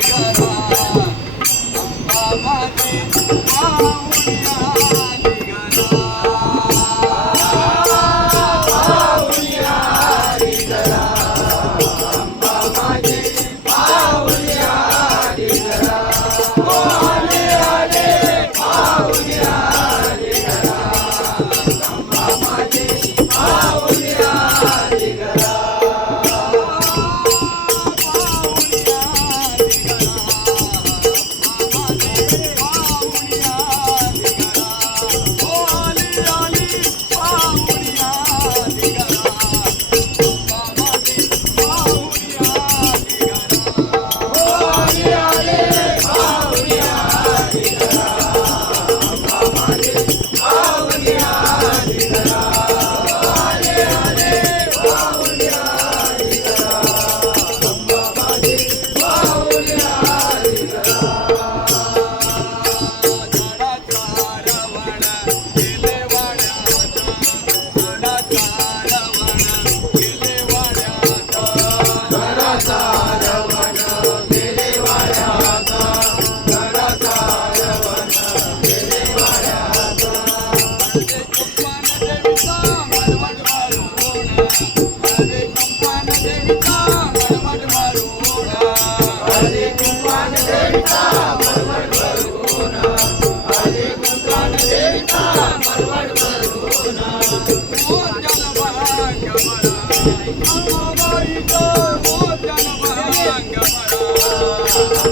Bye. देवी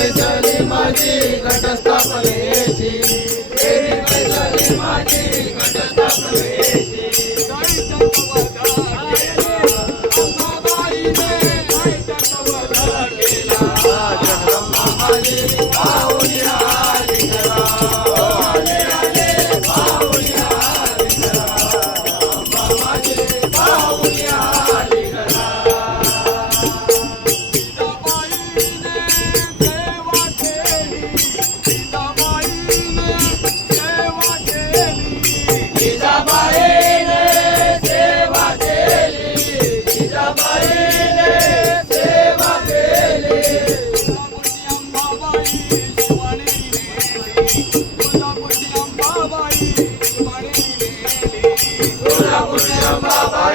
বাবা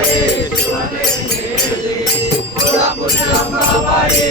রে